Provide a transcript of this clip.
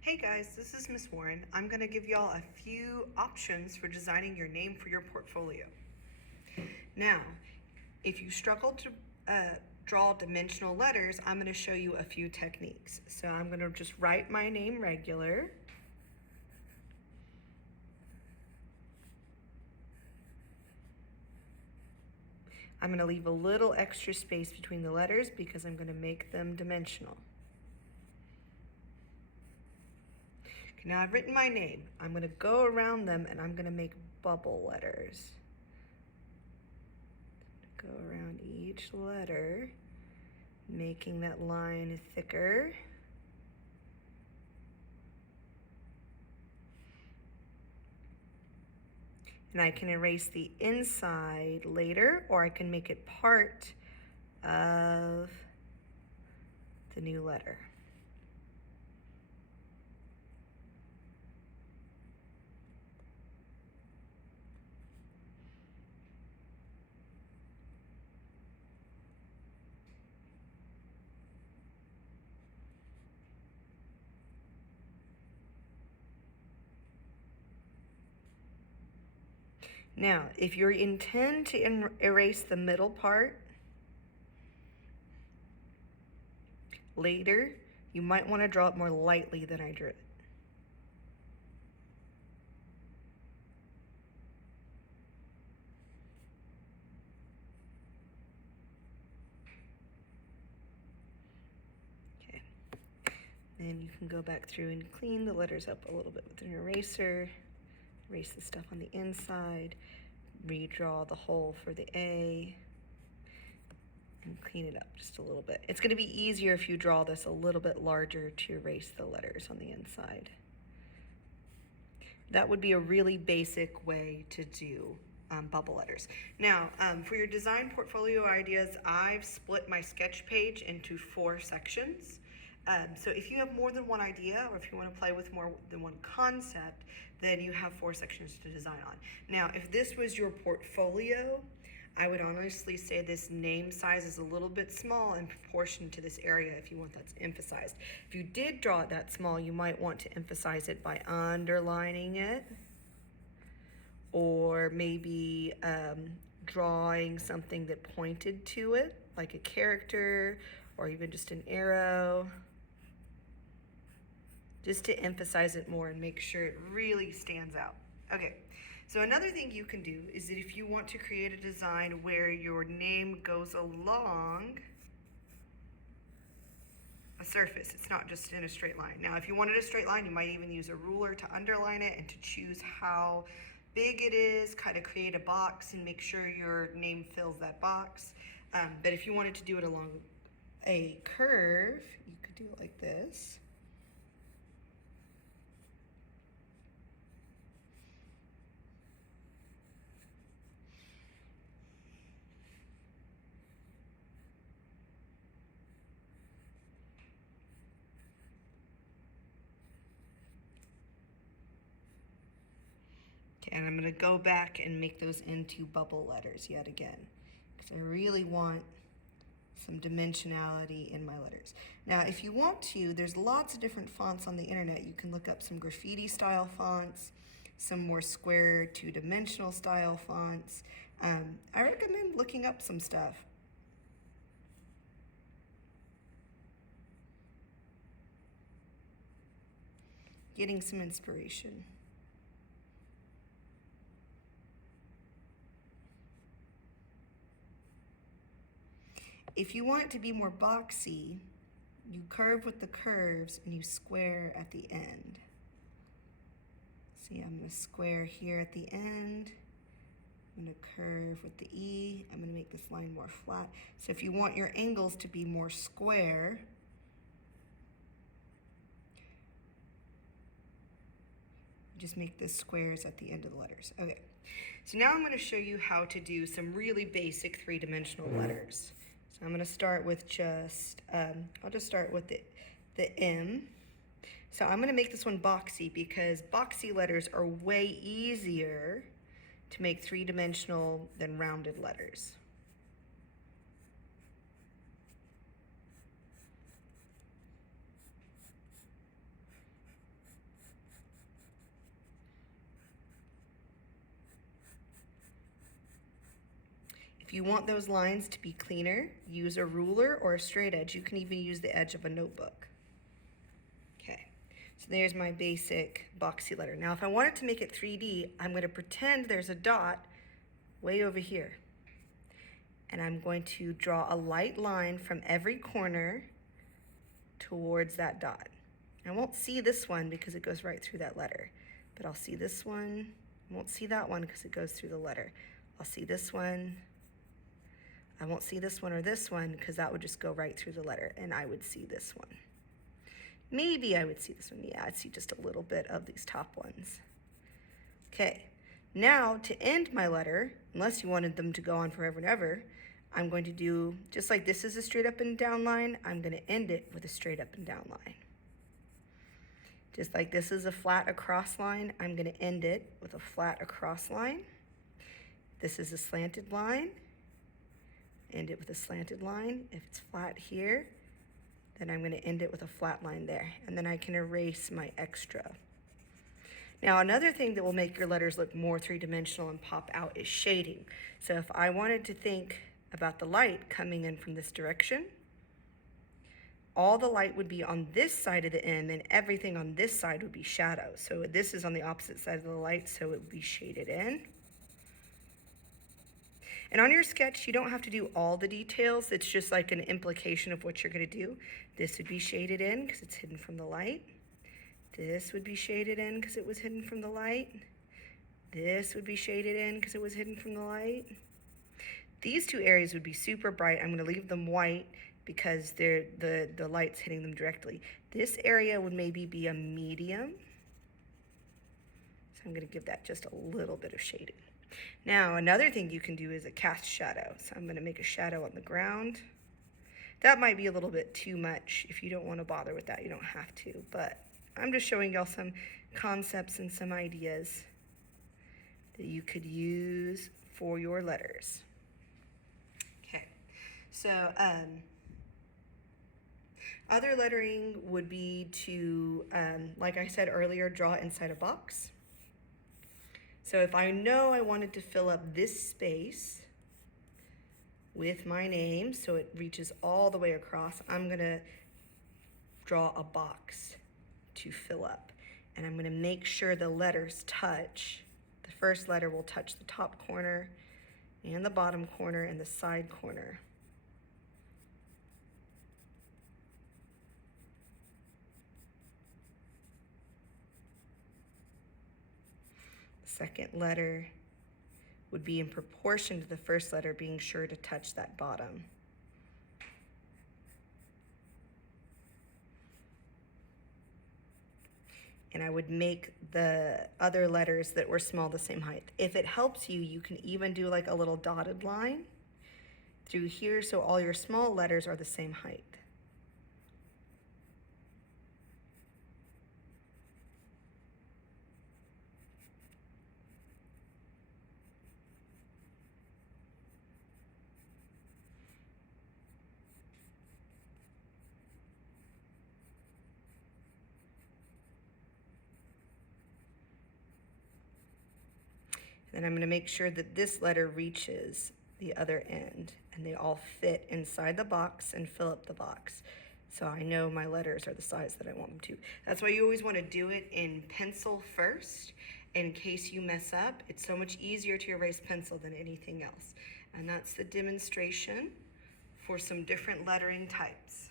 Hey guys, this is Miss Warren. I'm going to give y'all a few options for designing your name for your portfolio. Now, if you struggle to draw dimensional letters, I'm going to show you a few techniques. So I'm going to just write my name regular. I'm going to leave a little extra space between the letters because I'm going to make them dimensional. Okay, now I've written my name. I'm going to go around them and I'm going to make bubble letters. Go around each letter, making that line thicker. And I can erase the inside later, or I can make it part of the new letter. Now, if you intend to erase the middle part later, you might want to draw it more lightly than I drew it. Okay. Then you can go back through and clean the letters up a little bit with an eraser. Erase the stuff on the inside, redraw the hole for the A, and clean it up just a little bit. It's going to be easier if you draw this a little bit larger to erase the letters on the inside. That would be a really basic way to do bubble letters. Now, for your design portfolio ideas, I've split my sketch page into 4 sections. So if you have more than one idea, or if you want to play with more than one concept, then you have 4 sections to design on. Now, if this was your portfolio, I would honestly say this name size is a little bit small in proportion to this area if you want that emphasized. If you did draw it that small, you might want to emphasize it by underlining it, or maybe drawing something that pointed to it, like a character, or even just an arrow, just to emphasize it more and make sure it really stands out. Okay, so another thing you can do is that if you want to create a design where your name goes along a surface, it's not just in a straight line. Now, if you wanted a straight line, you might even use a ruler to underline it and to choose how big it is, kind of create a box and make sure your name fills that box. But if you wanted to do it along a curve, you could do it like this. Okay, and I'm going to go back and make those into bubble letters yet again, because I really want some dimensionality in my letters. Now, if you want to, there's lots of different fonts on the internet. You can look up some graffiti style fonts, some more square 2-dimensional style fonts. I recommend looking up some stuff. Getting some inspiration. If you want it to be more boxy, you curve with the curves and you square at the end. See, I'm going to square here at the end. I'm going to curve with the E. I'm going to make this line more flat. So if you want your angles to be more square, just make the squares at the end of the letters. Okay, so now I'm going to show you how to do some really basic 3-dimensional letters. So I'm going to start with just, I'll just start with the M. So I'm going to make this one boxy because boxy letters are way easier to make 3-dimensional than rounded letters. If you want those lines to be cleaner, use a ruler or a straight edge. You can even use the edge of a notebook. Okay, so there's my basic boxy letter. Now if I wanted to make it 3D, I'm going to pretend there's a dot way over here. And I'm going to draw a light line from every corner towards that dot. I won't see this one because it goes right through that letter, but I'll see this one. I won't see that one because it goes through the letter. I'll see this one. I won't see this one or this one because that would just go right through the letter, and I would see this one. Maybe I would see this one. Yeah, I'd see just a little bit of these top ones. Okay, now to end my letter, unless you wanted them to go on forever and ever, I'm going to do, just like this is a straight up and down line, I'm going to end it with a straight up and down line. Just like this is a flat across line, I'm going to end it with a flat across line. This is a slanted line, end it with a slanted line. If it's flat here, then I'm going to end it with a flat line there, and then I can erase my extra. Now another thing that will make your letters look more three-dimensional and pop out is shading. So if I wanted to think about the light coming in from this direction, all the light would be on this side of the M, and everything on this side would be shadow. So this is on the opposite side of the light, so it would be shaded in. And on your sketch, you don't have to do all the details. It's just like an implication of what you're going to do. This would be shaded in because it's hidden from the light. This would be shaded in because it was hidden from the light. This would be shaded in because it was hidden from the light. These two areas would be super bright. I'm going to leave them white because the light's hitting them directly. This area would maybe be a medium. So I'm going to give that just a little bit of shading. Now another thing you can do is a cast shadow. So I'm going to make a shadow on the ground. That might be a little bit too much. If you don't want to bother with that, you don't have to. But I'm just showing y'all some concepts and some ideas that you could use for your letters. Okay, so other lettering would be to, like I said earlier, draw inside a box. So if I know I wanted to fill up this space with my name so it reaches all the way across, I'm gonna draw a box to fill up. And I'm gonna make sure the letters touch. The first letter will touch the top corner and the bottom corner and the side corner. Second letter would be in proportion to the first letter, being sure to touch that bottom. And I would make the other letters that were small the same height. If it helps you, you can even do like a little dotted line through here so all your small letters are the same height. Then I'm going to make sure that this letter reaches the other end and they all fit inside the box and fill up the box. So I know my letters are the size that I want them to. That's why you always want to do it in pencil first in case you mess up. It's so much easier to erase pencil than anything else. And that's the demonstration for some different lettering types.